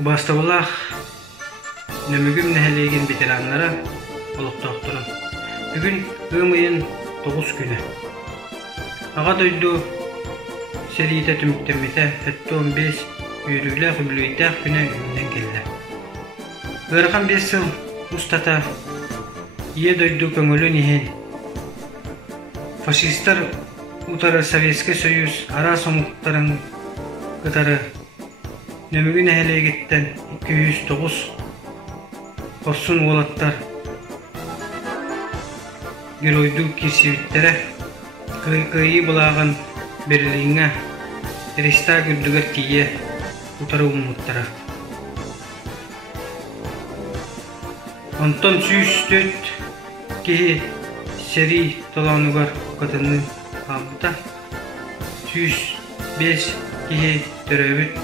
Ubastawlах nömügüm nähelegen veteranlara oluktoqturun. Bugün ığmayın 9 günü. Ağa doydu seriyete tümüktemete fetti 15 yürüyle hüblüytaq güne ümden geldi. Gırğan 5 yıl ustata iye doydu köngülü nihen. Faşistler utarı Sovetski Soyuz ara somuqların gıtarı nömügü nähelegetten 209 Korsun olattar Geroydu kisivittere kıyı bulağın berliğine Rista gürdüger tiye utarı umuttara. Ondan 104 ki seri dolanıgar kadının kalbıda 105 ki töröbüt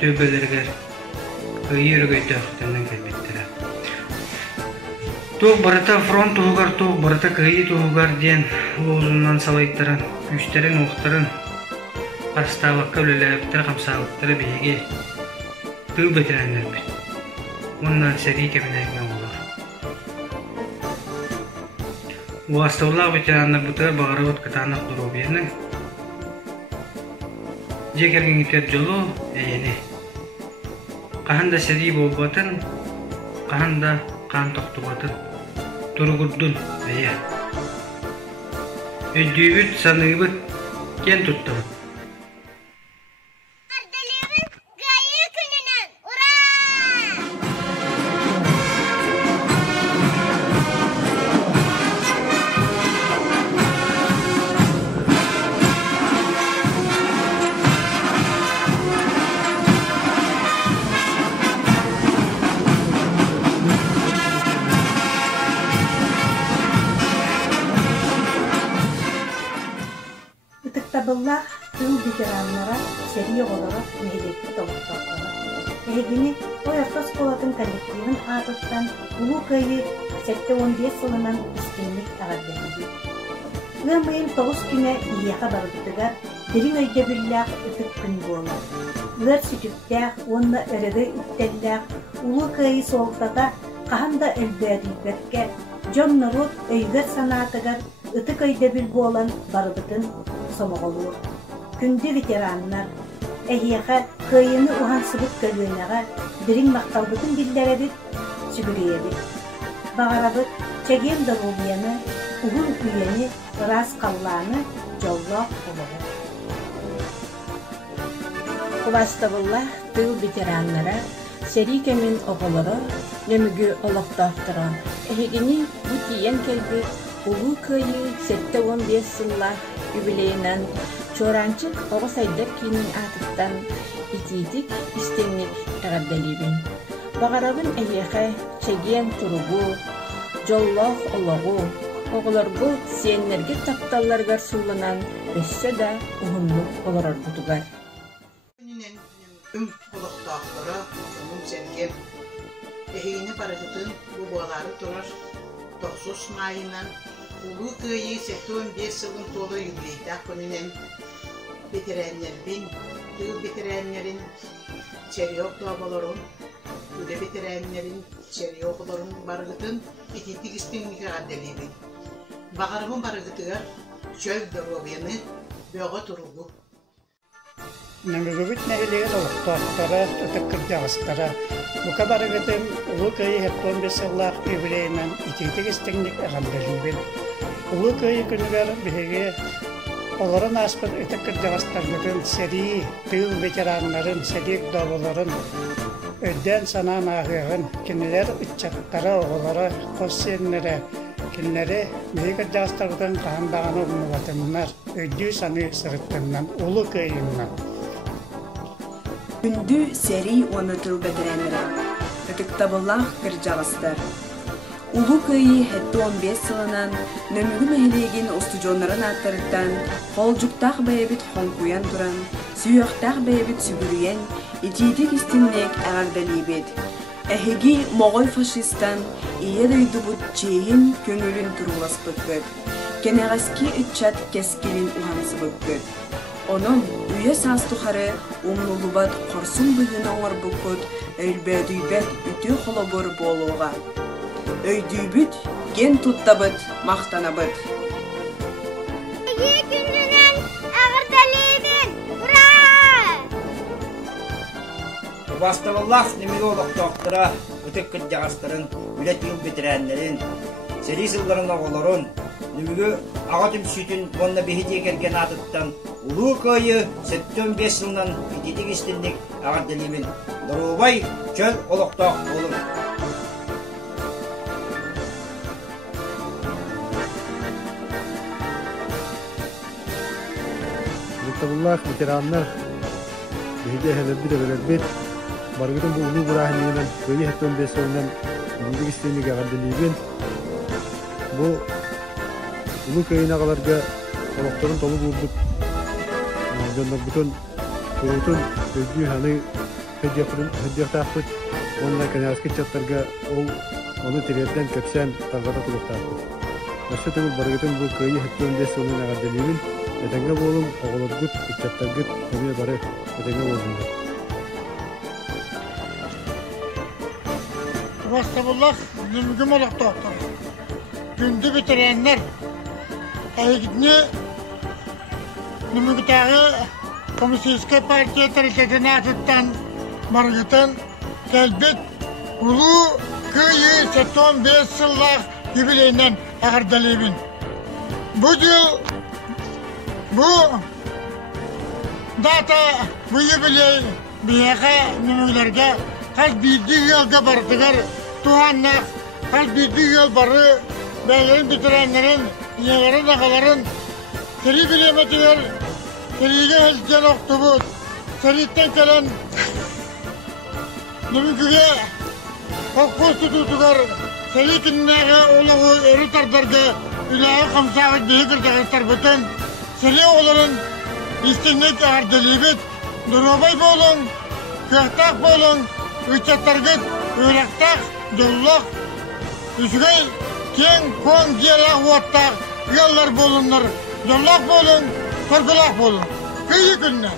töbelerger kıyı örgöydü akıtından gelmettere. Tuğ barata front tuğugar tuğ barata kıyı tuğugar diyen lozundan salaytların güçlerin oğutların Qarstavaqqa ölelәbtер qamsaqtары беге тыл бетерәннәр бит. Оннан сәри кемнәгә булар. Уастаулар ветераннар бутар багарып кытанак дурубияны. Жекерген итер жолу әйене. Қаханда сәри болбатын, қаханда қан тоқтубатын. Тургурдун әйе. Өйдүбүт саныбыт кен туттабыт. Ытыктабыллах тыл ветераннара сери olarak мейлekli толуктоктора. Эгини ой артас болатын коллективин атыттан улуу кайы 7-15 сылынан истинlik агардылды. Ымайын 9 күнө ияка барыптыгар дирин өйдө биллах ытык күн болу. Ыр сүтүктәк, онна өрөгөй үттелләк, улуу кайы солтата каханда элбәдибетке жон народ өйгөр санаатыгар ытык өйдө бил болан барыбытын somogolur. Күнді ветераннар, әйеға қойыны уған сыбыт көлуенаға бірін мақталбытын білдері біт, сүгірейе біт. Бағарабыт, чәген дұрулияны, ұғын үйені, ұрас қалланы жоллақ олығы. Құластабылла тыл ветераннара, сәри кәмін оғылыры, нөмігі олықтақтыра. Әйгені бұ тиен кәлбі, ұлы көйі 7-15 сылла юбилейнан чоранчык оғыс айдар кейінің атыттан итидик истенник әғабдалибин. Бағарабын әйеқі чәген тұруғу, жоллақ олығу, оғыларғы сиенлерге тапталларғар сулынан өссе да ұғынлық оларар бұтуғар. Үм олықтақтары, үмім сәнген, әйіні паратытын бұбалары тұрар 9 майынан Улуу күйі 7-15 сылын толы юбилейдақ күнінен ветераннербин, тыл ветераннерин чериок туабаларын, үді ветераннерин чериок оларын барғытын ититік істіңнігі ғадделейбин. Бағарымын барғытығар чөй дұробияны бөға тұруғы. Нәмігібіт нәгілеген олықтақтары, ұтыққыр жағыстары. Бұқа барғытын улуу күйі 7-15 сыллақ юбилейнен ититік істіңнік ғадделейбин. Улуу көйі күнігер бігі оларын аспын үтіккір жағастармығын сәри тыл ветеранларын, сәдек добыларын өдден санан ағығын кенелер үтчаттары оғылары қоссенлері кенелері бігі жағастармығын қағандағаны ұмылатымынар өдді саны сырыттымынан улуу көйімнан. Күнді сәри оны тыл ветеранлары, үтіктабыллақ кір жағастар. Улуу күйі 7-15 сылынан нөмігі мәхелеген остужонларын аттарыттан, қолжуқтақ бәйбіт қонқуян тұран, сүйіқтақ бәйбіт сүгіріен, итидік істіннек әғардалибет. Әхеги моғой фашистан ие дөйді бұд чейін көңілін тұрулас бұдгөд. Кенеғаски үтчат кәскелін ұғансы бұдгөд. Onun üye sastuharı umnulubat korsun bugün oңор bukut ölbödüybet ütü holobor boluğa. Öydüybüt gen tuttabıt maqtanabıt. İyi gününün ağırdalıyın. Hurra! Bastavallah nemige olaqtoqtara ötek kıdjağastарын ület yıl bitirenlerin seri sılların oğulların nemige ağatım sütün onunla behediye kergen atıttan Ulu köyü 75 yılından ititik istindik ağardalimin Dorubay çöl olaqtoq olur. Muhtemelen veteranlar behediye helebbi de belebet bargıdın bu ulu burahininden köyü hep 15 yılından ititik istindik ağardalimin bu ulu köyüne kadarga olaqtарын tolu bulduk. Jonlar bütün kurutun özgü hani hediyaktafıt onlar kanyaskı çatlarga onu teriyattan köpsen targata tuluktafıt. Nasıl tabi bargıtın bu köyü hep 15 yılından ağardalimin etenge bolum oğulurgut çatlargıt ömüye barı etenge bolumda. Vastabullah nimgüm olaq doktor. Gündü bitirenler gitni nimgütağı Komünistическая партия тәрәтетіне атыттан барғытын кәлбет ұлы күйі 15 жыллық юбилейнен ағардалебін. Бұл дата, бұл юбилей бияға немелерге қаз бейді елге бардығар туғаннақ, қаз бейді ел бары бәлерін бітіренлерін, еңерін ағаларын кері білеметігер Seriye helgen oktubut, seritten gelen nemüküge kokkoz tututugar, seri kinnege oğlu eri tardarga ilahi kamsağı dehi kırdağıstar bütün seri oğların istinlik ağırdelibit, durubay bolun, köhtak bolun, üçettargıt, örektak, dollak, üsgey, ken, kon, giyalak, uattak, yallar bolunlar, dollak bolun, korkulak bolun. Kıyı günler.